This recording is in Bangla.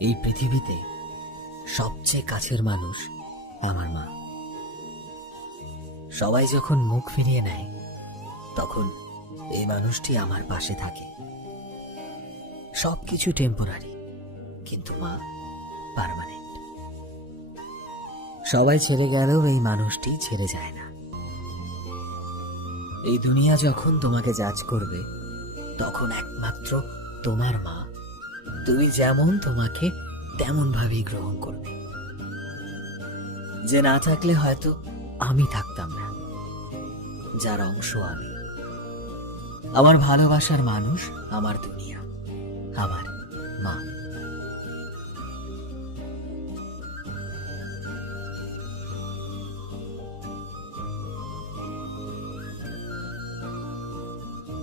এই পৃথিবীতে সবচেয়ে কাছের মানুষ আমার মা। সবাই যখন মুখ ফিরিয়ে নেয় তখন এই মানুষটি আমার পাশে থাকে। সবকিছু টেম্পোরারি, কিন্তু মা পার্মানেন্ট। সবাই ছেড়ে গেলেও এই মানুষটি ছেড়ে যায় না। এই দুনিয়া যখন তোমাকে জাজ করবে তখন একমাত্র তোমার মা তুমি যেমন তোমাকে তেমন ভাবেই গ্রহণ করবে। যে না থাকলে হয়তো আমি থাকতাম না, যার অংশ আমি। আমার ভালোবাসার মানুষ, আমার দুনিয়া, আমার মা।